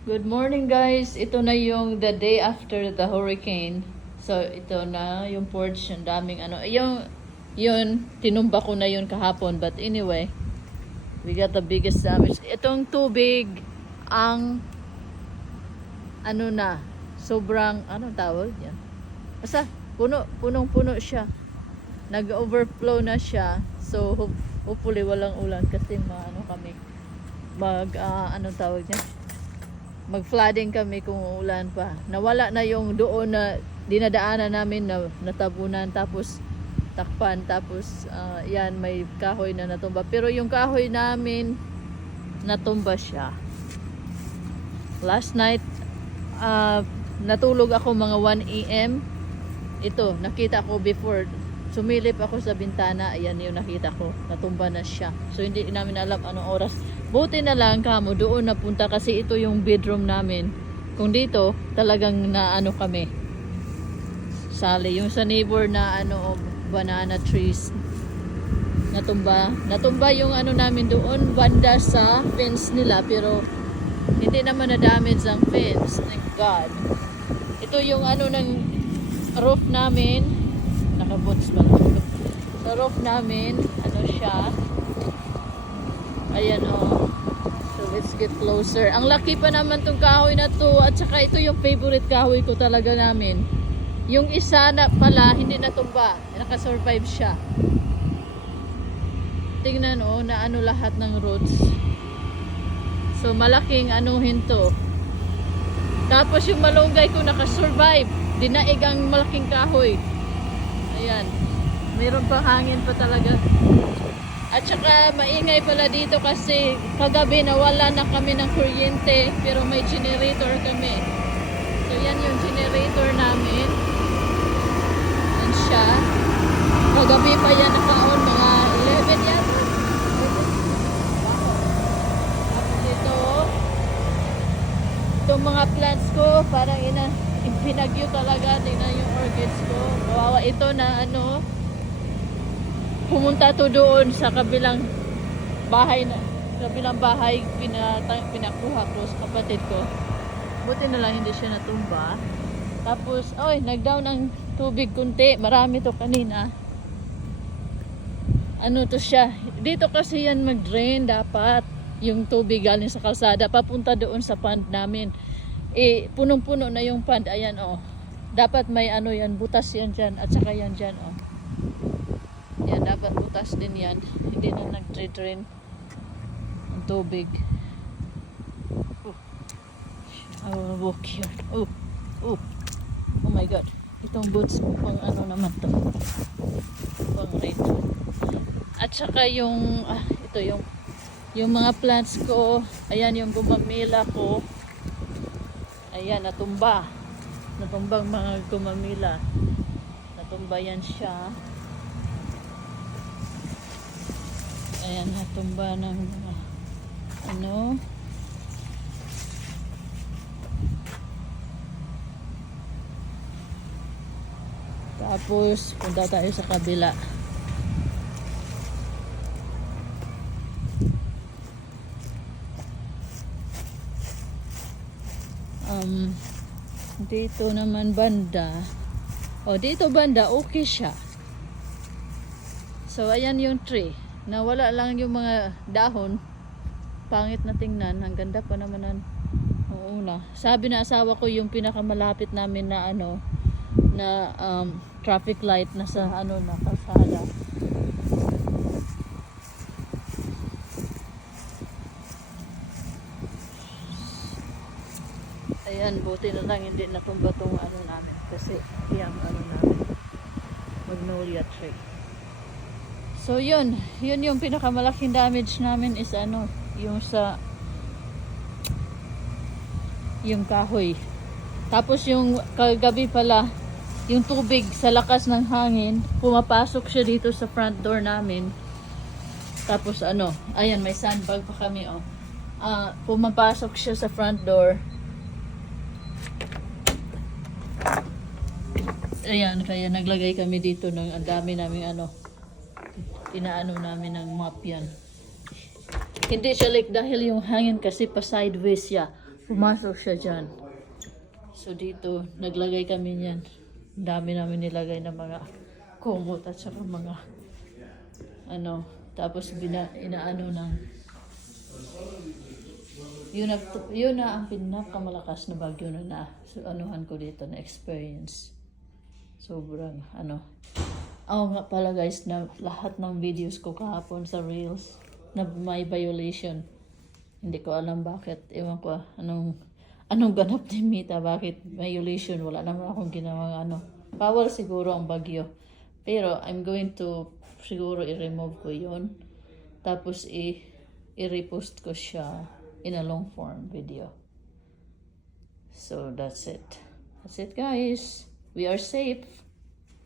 Good morning guys. Ito na yung the day after the hurricane. So ito na yung porch, yung daming ano. Yun, tinumba ko na yun kahapon. But anyway, we got the biggest damage. Itong tubig, ang ano na, sobrang, anong tawag yan? Basta, punong-puno siya. Nag-overflow na siya. So hopefully walang ulan kasi ano kami. Anong tawag niya? Mag-flooding kami kung ulan pa. Nawala na yung doon na dinadaanan namin na natabunan, tapos takpan, tapos yan, may kahoy na natumba. Pero yung kahoy namin natumba siya. Last night natulog ako mga 1 AM. Ito, nakita ko before. Sumilip ako sa bintana, ayan yung nakita ko, natumba na siya. So hindi namin alam anong oras. Buti na lang kamo doon napunta kasi ito yung bedroom namin. Kung dito, talagang naano kami. Sali, yung sa neighbor na banana trees. Natumba. Natumba yung namin doon, banda sa fence nila, pero hindi naman na-damage ang fence. Thank God. Ito yung ng roof namin. Naka-boots pa lang. Sa roof namin, siya. Ayan So let's get closer. Ang laki pa naman tong kahoy na to, at saka ito yung favorite kahoy ko talaga namin. Yung isa na pala hindi natumba, naka-survive siya. Tingnan na lahat ng roots. So malaking hinto. Tapos yung malunggay ko naka-survive. Dinaig ang malaking kahoy. Ayan. Mayroon pa hangin pa talaga. At saka maingay pala dito kasi kagabi nawala na kami ng kuryente, pero may generator kami. So yan yung generator namin. Yan siya. Kagabi pa yan naka-on, mga 11 yan. Tapos itong mga plants ko parang pinagyo talaga. Tingnan yung orchids ko. Kawawa ito na pumunta to doon sa kabilang bahay pinakuha ko sa kapatid ko. Buti na lang hindi siya natumba. Tapos nagdown ang tubig kunti, marami to kanina. To siya, dito kasi yan mag-drain dapat yung tubig galing sa kalsada papunta doon sa pond namin. Punong-puno na yung pond. Ayan dapat may yan, butas yan dyan, at saka yan dyan yan, dapat butas din yan. Hindi na nag-drain ang tubig. I will walk here. Oh my God, itong boots ko pang naman to, pang rain. At saka yung ito yung mga plants ko. Ayan yung gumamila ko. Ayan, natumbang mga gumamila. Natumba yan siya. Ayan, natumba ng Tapos punta tayo sa kabila. Dito naman banda. Dito banda okay siya. So ayan yung tree. Nawala lang yung mga dahon. Pangit na tingnan. Ang ganda pa naman ng una. Sabi na asawa ko yung pinakamalapit namin na traffic light na sa na kalsada. Ayan, buti na lang hindi natumba tong namin kasi yung namin, magnolia tree. So yun yung pinakamalaking damage namin is yung yung kahoy. Tapos yung kagabi pala, yung tubig sa lakas ng hangin, pumapasok siya dito sa front door namin. Tapos ayan, may sandbag pa kami pumapasok siya sa front door. Ayan, kaya naglagay kami dito ng ang dami naming inaano namin ng mop yan. Hindi siya like dahil yung hangin kasi pa sideways siya. Pumasok siya dyan. So dito, naglagay kami niyan. Ang dami namin nilagay ng mga kumot at saka mga ano. Tapos inaano ng yun na ang pinakamalakas na bagyo na so, anuhan ko dito na experience. Sobrang ano. Nga pala guys, na lahat ng videos ko kahapon sa Reels na may violation. Hindi ko alam bakit. Ewan ko anong ganap ni Mita. Bakit violation? Wala naman akong ginawang ano. Bawal siguro ang bagyo. Pero I'm going to siguro i-remove ko yun. Tapos i-repost ko siya in a long form video. So that's it. That's it guys. We are safe.